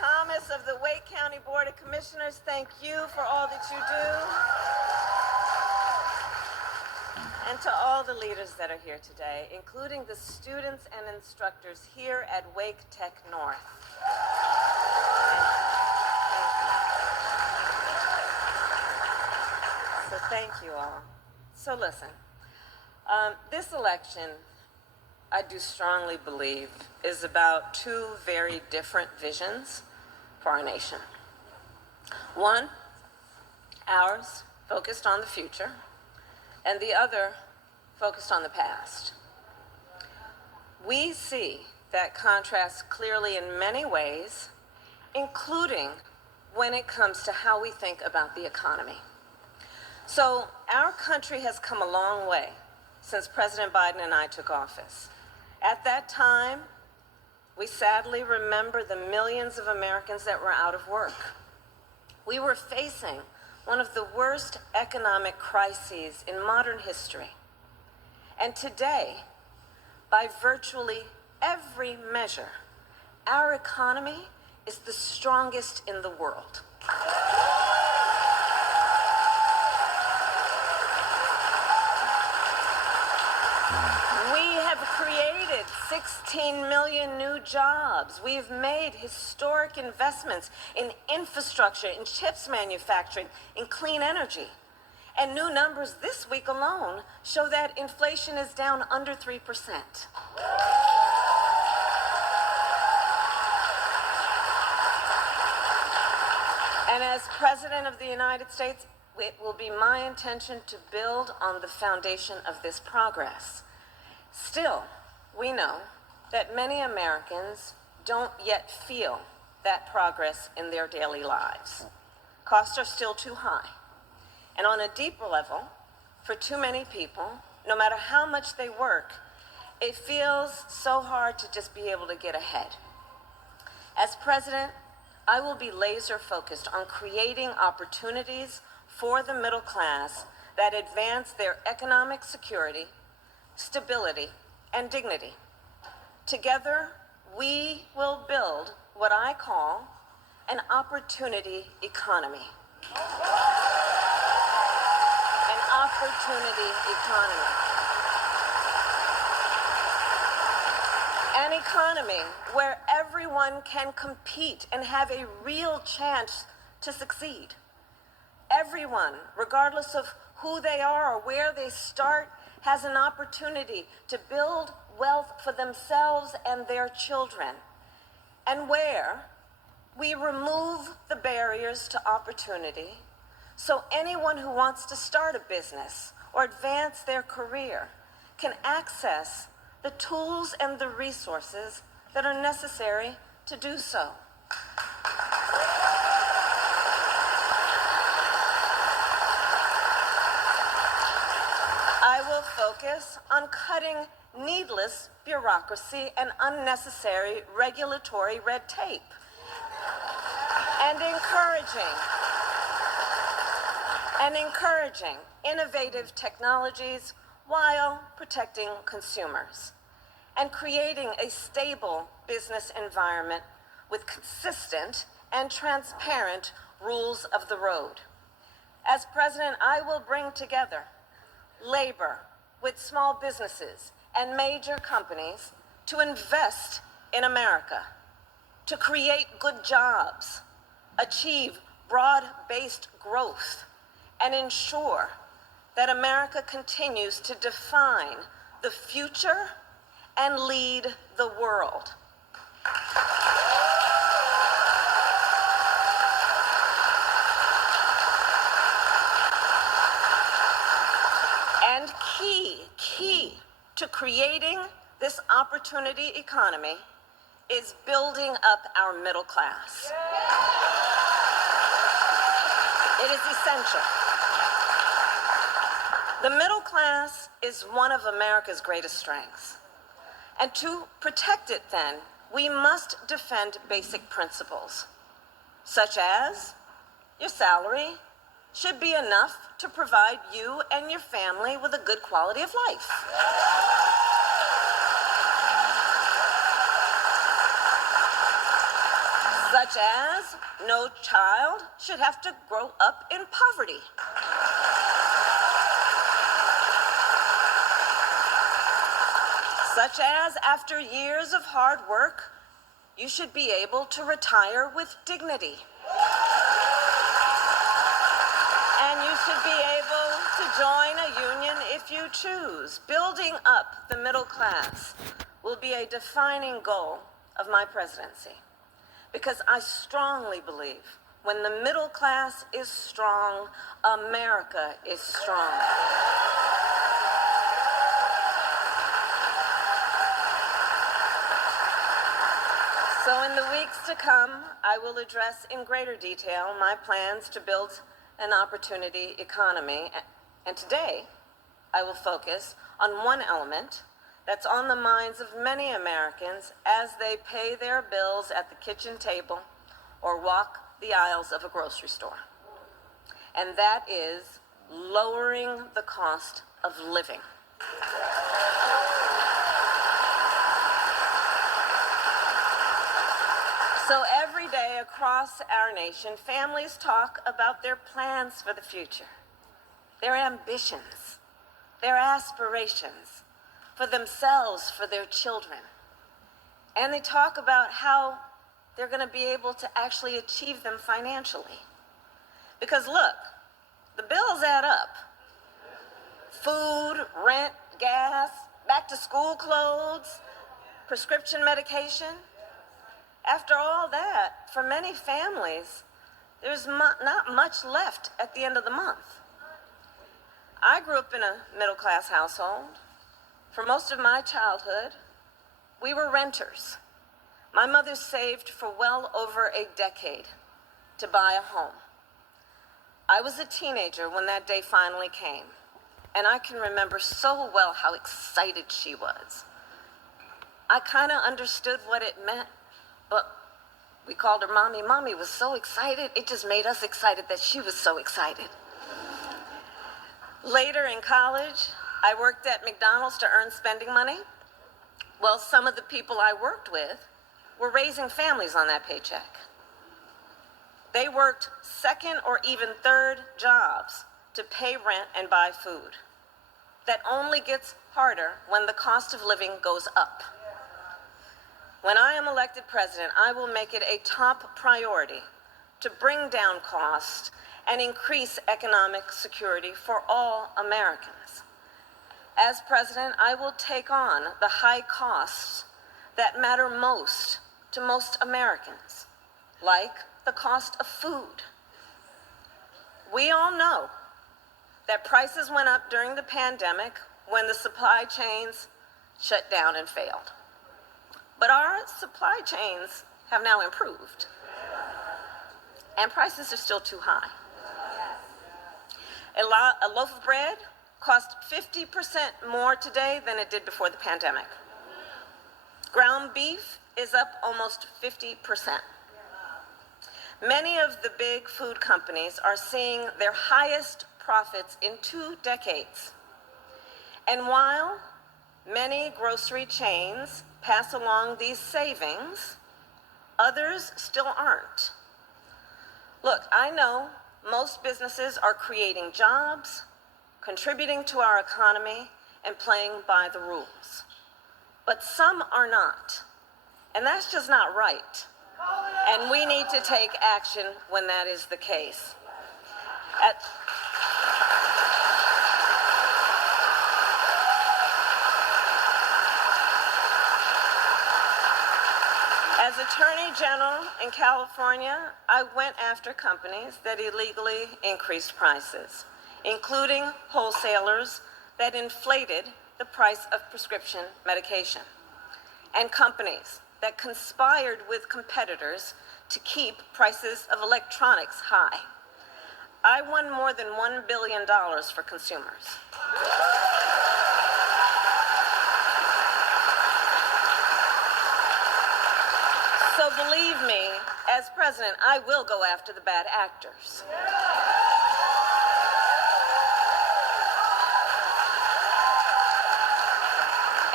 Thomas of the Wake County Board of Commissioners, thank you for all that you do. And to all the leaders that are here today, including the students and instructors here at Wake Tech North. So thank you all. So listen, this election, I do strongly believe, is about two very different visions for our nation. One, ours, focused on the future, and the other focused on the past. We see that contrast clearly in many ways, including when it comes to how we think about the economy. So our country has come a long way since President Biden and I took office. At that time, we sadly remember the millions of Americans that were out of work. We were facing one of the worst economic crises in modern history. And today, by virtually every measure, our economy is the strongest in the world. We have created 16 million new jobs. We've made historic investments in infrastructure, in chips manufacturing, in clean energy. And new numbers this week alone show that inflation is down under 3%. And as President of the United States, it will be my intention to build on the foundation of this progress. Still, we know that many Americans don't yet feel that progress in their daily lives. Costs are still too high. And on a deeper level, for too many people, no matter how much they work, it feels so hard to just be able to get ahead. As president, I will be laser focused on creating opportunities for the middle class that advance their economic security, stability, and dignity. Together, we will build what I call an opportunity economy. An opportunity economy. An economy where everyone can compete and have a real chance to succeed. Everyone, regardless of who they are or where they start, has an opportunity to build wealth for themselves and their children. And where we remove the barriers to opportunity so anyone who wants to start a business or advance their career can access the tools and the resources that are necessary to do so. I will focus on cutting needless bureaucracy and unnecessary regulatory red tape, and encouraging innovative technologies while protecting consumers, and creating a stable business environment with consistent and transparent rules of the road. As president, I will bring together labor with small businesses and major companies to invest in America, to create good jobs, achieve broad-based growth, and ensure that America continues to define the future and lead the world. And key to creating this opportunity economy is building up our middle class. It is essential. The middle class is one of America's greatest strengths. And to protect it then, we must defend basic principles, such as your salary should be enough to provide you and your family with a good quality of life. Such such as no child should have to grow up in poverty. Such as after years of hard work, you should be able to retire with dignity. And you should be able to join a union if you choose. Building up the middle class will be a defining goal of my presidency, because I strongly believe when the middle class is strong, America is strong. So in the weeks to come, I will address in greater detail my plans to build an opportunity economy. And today, I will focus on one element that's on the minds of many Americans as they pay their bills at the kitchen table or walk the aisles of a grocery store. And that is lowering the cost of living. So every day across our nation, families talk about their plans for the future, their ambitions, their aspirations for themselves, for their children. And they talk about how they're going to be able to actually achieve them financially. Because look, the bills add up. Food, rent, gas, back to school clothes, prescription medication. After all that, for many families, there's not much left at the end of the month. I grew up in a middle-class household. For most of my childhood, we were renters. My mother saved for well over a decade to buy a home. I was a teenager when that day finally came, and I can remember so well how excited she was. I kind of understood what it meant, but we called her Mommy. Mommy was so excited, it just made us excited that she was so excited. Later in college, I worked at McDonald's to earn spending money. Well, some of the people I worked with were raising families on that paycheck. They worked second or even third jobs to pay rent and buy food. That only gets harder when the cost of living goes up. When I am elected president, I will make it a top priority to bring down costs and increase economic security for all Americans. As president, I will take on the high costs that matter most to most Americans, like the cost of food. We all know that prices went up during the pandemic when the supply chains shut down and failed. But our supply chains have now improved, and prices are still too high. A loaf of bread costs 50% more today than it did before the pandemic. Ground beef is up almost 50%. Many of the big food companies are seeing their highest profits in 2 decades. And while many grocery chains pass along these savings, others still aren't. Look, I know most businesses are creating jobs, contributing to our economy, and playing by the rules. But some are not. And that's just not right. And we need to take action when that is the case. As Attorney General in California, I went after companies that illegally increased prices, including wholesalers that inflated the price of prescription medication, and companies that conspired with competitors to keep prices of electronics high. I won more than $1 billion for consumers. So believe me, as president, I will go after the bad actors.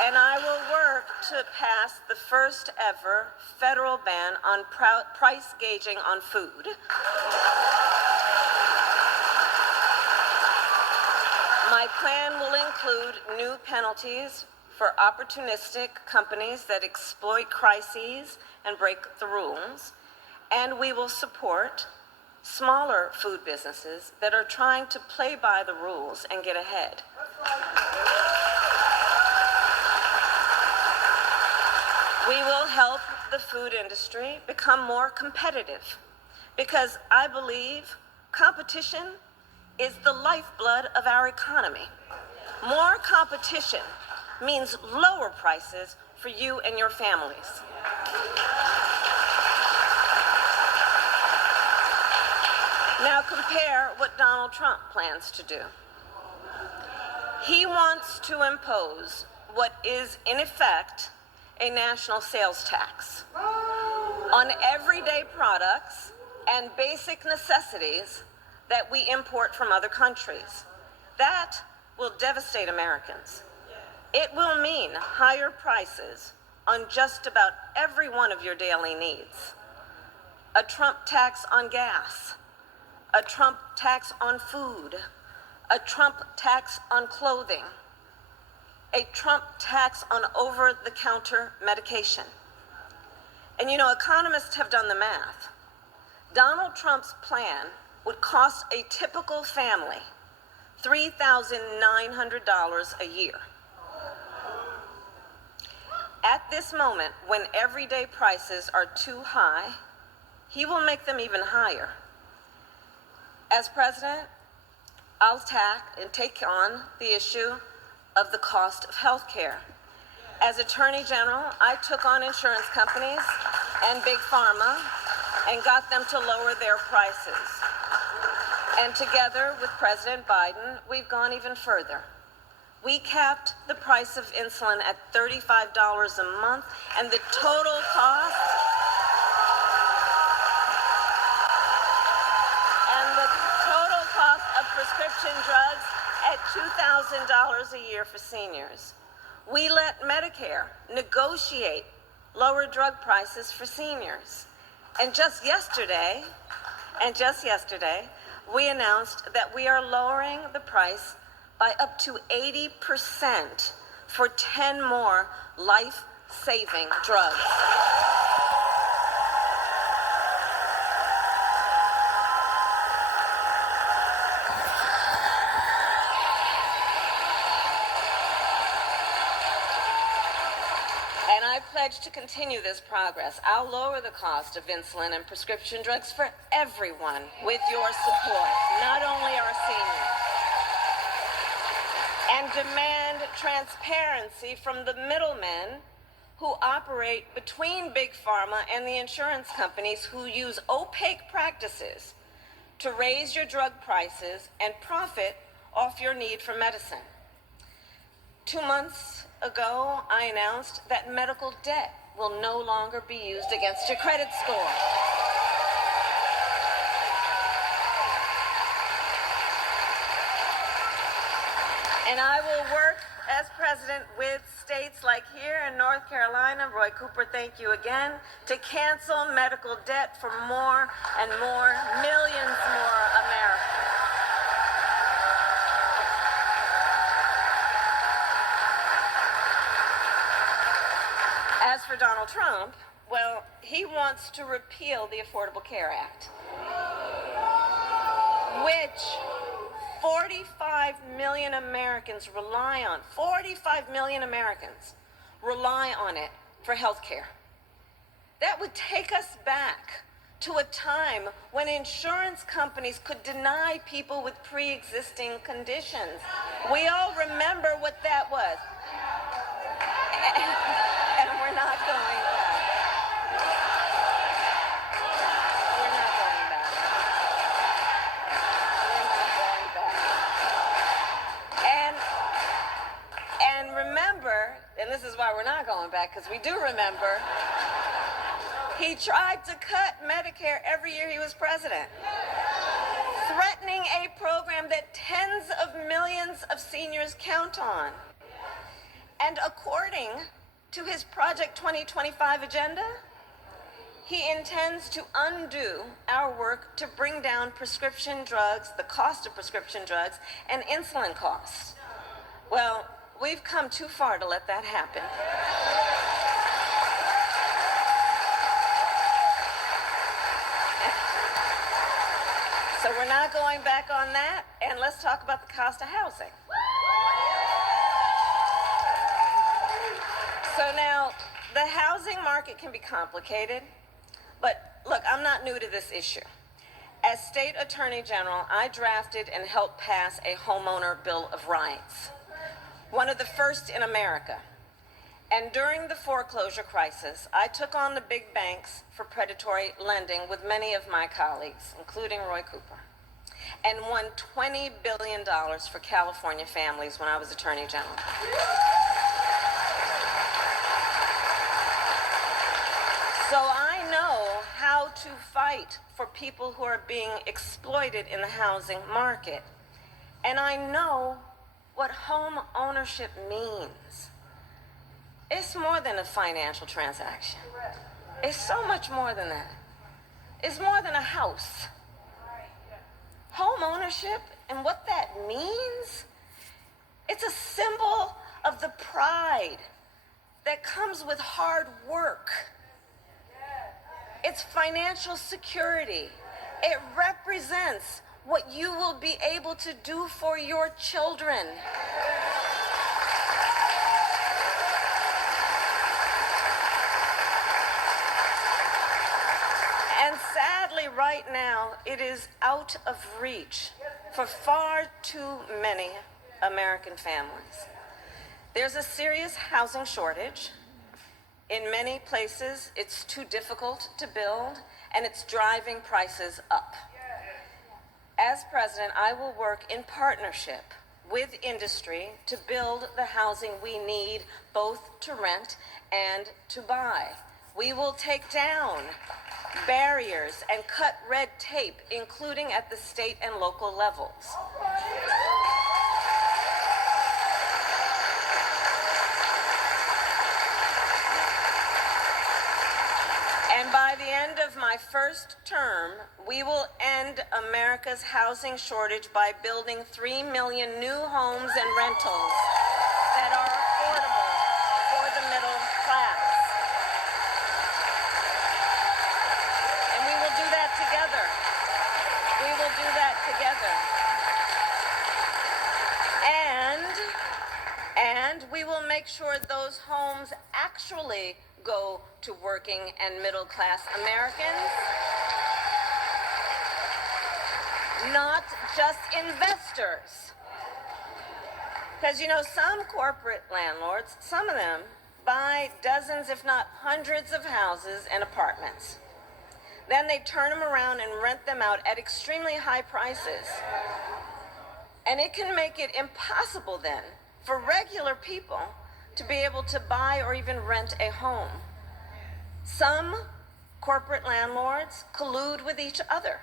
And I will work to pass the first ever federal ban on price gauging on food. My plan will include new penalties for opportunistic companies that exploit crises and break the rules, and we will support smaller food businesses that are trying to play by the rules and get ahead. We will help the food industry become more competitive because I believe competition is the lifeblood of our economy. More competition means lower prices for you and your families. Now compare what Donald Trump plans to do. He wants to impose what is, in effect, a national sales tax on everyday products and basic necessities that we import from other countries. That will devastate Americans. It will mean higher prices on just about every one of your daily needs. A Trump tax on gas, a Trump tax on food, a Trump tax on clothing, a Trump tax on over-the-counter medication. And you know, economists have done the math. Donald Trump's plan would cost a typical family $3,900 a year. At this moment, when everyday prices are too high, he will make them even higher. As president, I'll take on the issue of the cost of health care. As Attorney General, I took on insurance companies and Big Pharma and got them to lower their prices. And together with President Biden, we've gone even further. We capped the price of insulin at $35 a month, and the total cost of prescription drugs at $2,000 a year for seniors. We let Medicare negotiate lower drug prices for seniors. And just yesterday, we announced that we are lowering the price by up to 80% for 10 more life-saving drugs. And I pledge to continue this progress. I'll lower the cost of insulin and prescription drugs for everyone with your support, not only our seniors. And demand transparency from the middlemen who operate between Big Pharma and the insurance companies who use opaque practices to raise your drug prices and profit off your need for medicine. 2 months ago, I announced that medical debt will no longer be used against your credit score. And I will work as president with states like here in North Carolina, Roy Cooper, thank you again, to cancel medical debt for more and more, millions more Americans. As for Donald Trump, well, he wants to repeal the Affordable Care Act, which 45 million Americans rely on. 45 million Americans rely on it for health care. That would take us back to a time when insurance companies could deny people with pre-existing conditions. We all remember what that was. And we're not going back. We're not going back. We're not going back. And remember, and this is why we're not going back, because we do remember, he tried to cut Medicare every year he was president, threatening a program that tens of millions of seniors count on. And according to his Project 2025 agenda, he intends to undo our work to bring down prescription drugs, the cost of prescription drugs, and insulin costs. Well, we've come too far to let that happen. So we're not going back on that, and let's talk about the cost of housing. So now, the housing market can be complicated, but look, I'm not new to this issue. As State Attorney General, I drafted and helped pass a homeowner Bill of Rights, one of the first in America. And during the foreclosure crisis, I took on the big banks for predatory lending with many of my colleagues, including Roy Cooper, and won $20 billion for California families when I was Attorney General. So I know how to fight for people who are being exploited in the housing market. And I know what home ownership means. It's more than a financial transaction. It's so much more than that. It's more than a house. Home ownership and what that means, it's a symbol of the pride that comes with hard work. It's financial security. It represents what you will be able to do for your children. And sadly, right now, it is out of reach for far too many American families. There's a serious housing shortage. In many places, it's too difficult to build, and it's driving prices up. As president, I will work in partnership with industry to build the housing we need, both to rent and to buy. We will take down barriers and cut red tape, including at the state and local levels. And by the end of my first term, we will end America's housing shortage by building 3 million new homes and rentals that are affordable for the middle class. And we will do that together. We will do that together. And we will make sure those homes actually go to working and middle class Americans, not just investors. Because you know, some corporate landlords, some of them buy dozens, if not hundreds of houses and apartments. Then they turn them around and rent them out at extremely high prices. And it can make it impossible then for regular people to be able to buy or even rent a home. Some corporate landlords collude with each other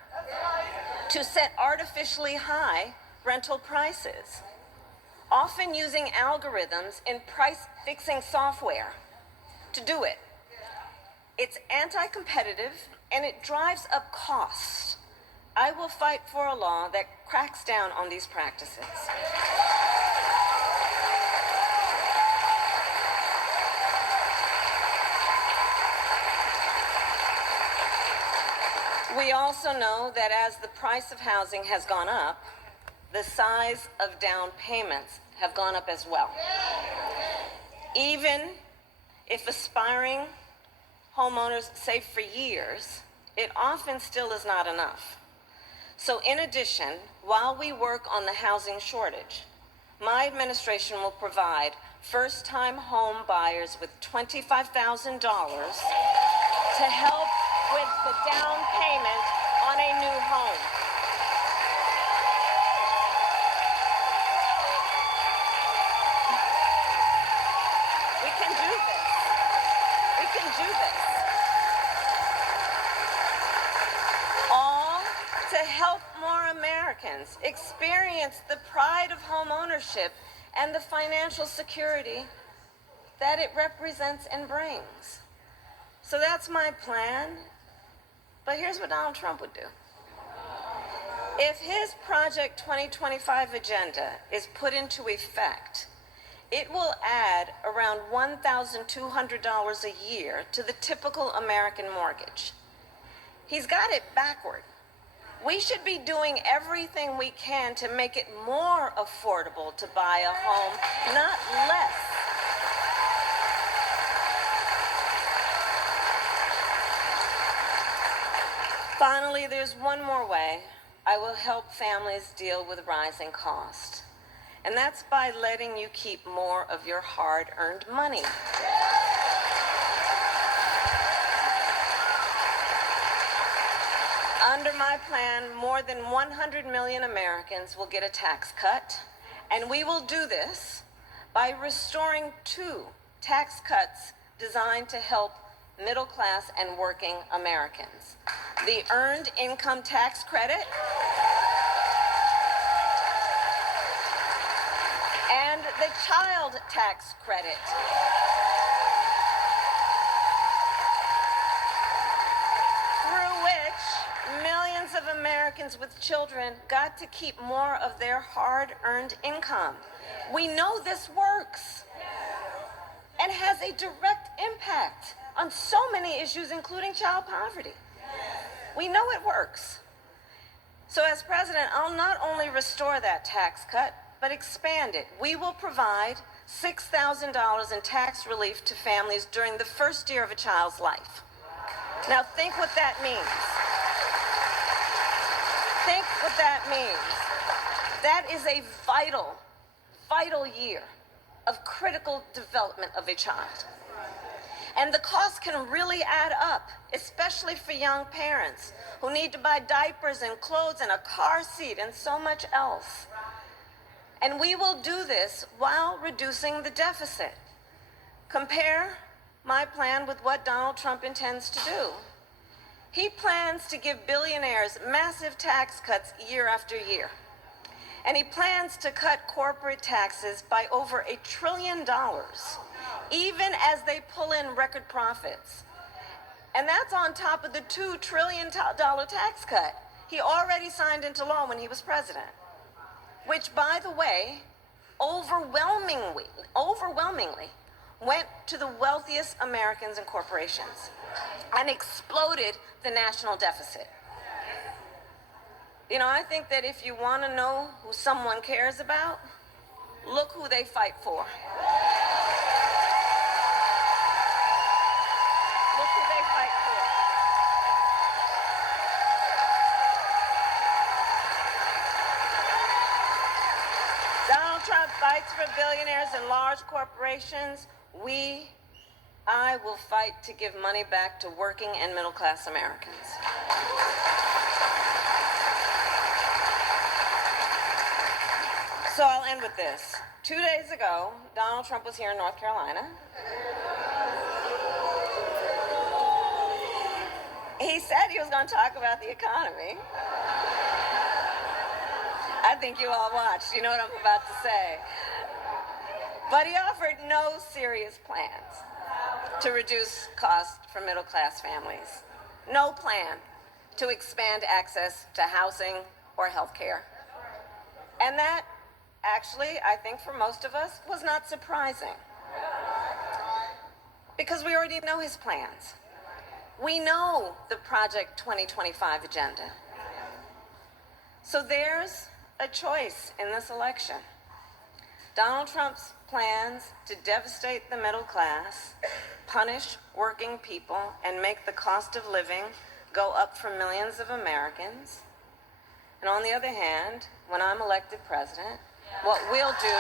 to set artificially high rental prices, often using algorithms in price-fixing software to do it. It's anti-competitive and it drives up costs. I will fight for a law that cracks down on these practices. We also know that as the price of housing has gone up, the size of down payments have gone up as well. Even if aspiring homeowners save for years, it often still is not enough. So in addition, while we work on the housing shortage, my administration will provide first-time home buyers with $25,000 to help with the down payment on a new home. We can do this. We can do this. All to help more Americans experience the pride of home ownership and the financial security that it represents and brings. So that's my plan. But here's what Donald Trump would do. If his Project 2025 agenda is put into effect, it will add around $1,200 a year to the typical American mortgage. He's got it backward. We should be doing everything we can to make it more affordable to buy a home, not less. Finally, there's one more way I will help families deal with rising costs, and that's by letting you keep more of your hard-earned money. Under my plan, more than 100 million Americans will get a tax cut, and we will do this by restoring 2 tax cuts designed to help middle-class and working Americans: the Earned Income Tax Credit and the Child Tax Credit. Through which millions of Americans with children got to keep more of their hard-earned income. We know this works and has a direct impact on so many issues, including child poverty. We know it works. So as president, I'll not only restore that tax cut, but expand it. We will provide $6,000 in tax relief to families during the first year of a child's life. Now think what that means. Think what that means. That is a vital, vital year of critical development of a child. And the cost can really add up, especially for young parents who need to buy diapers and clothes and a car seat and so much else. And we will do this while reducing the deficit. Compare my plan with what Donald Trump intends to do. He plans to give billionaires massive tax cuts year after year. And he plans to cut corporate taxes by over $1 trillion, even as they pull in record profits. And that's on top of the $2 trillion tax cut he already signed into law when he was president, which, by the way, overwhelmingly went to the wealthiest Americans and corporations and exploded the national deficit. You know, I think that if you want to know who someone cares about, look who they fight for. Look who they fight for. Donald Trump fights for billionaires and large corporations. I will fight to give money back to working and middle-class Americans. So I'll end with this. 2 days ago, Donald Trump was here in North Carolina. He said he was going to talk about the economy. I think you all watched. You know what I'm about to say. But he offered no serious plans to reduce costs for middle-class families. No plan to expand access to housing or health care. And that, actually, I think for most of us, was not surprising. Because we already know his plans. We know the Project 2025 agenda. So there's a choice in this election. Donald Trump's plans to devastate the middle class, punish working people, and make the cost of living go up for millions of Americans. And on the other hand, when I'm elected president, what we will do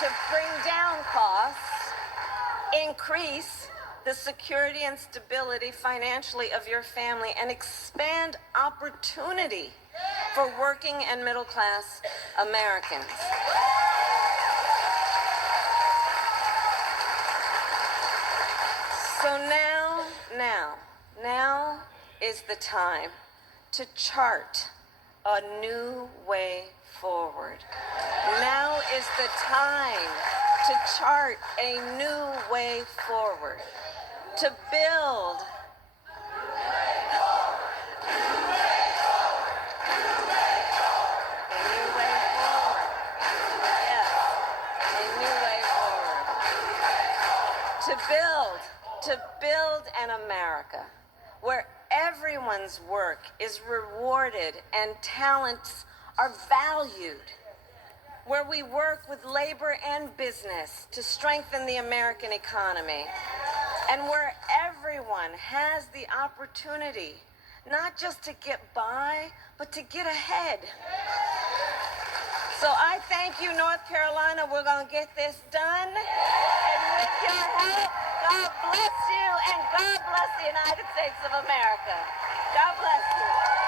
to bring down costs, increase the security and stability financially of your family, and expand opportunity for working and middle-class Americans. So now is the time to chart a new way forward. Now is the time to chart a new way forward, to build a new way forward. Yes, a new way forward. To build an America where everyone's work is rewarded and talents are valued, where we work with labor and business to strengthen the American economy, and where everyone has the opportunity not just to get by, but to get ahead. So I thank you, North Carolina. We're going to get this done. And with your help, God bless you, and God bless the United States of America. God bless you.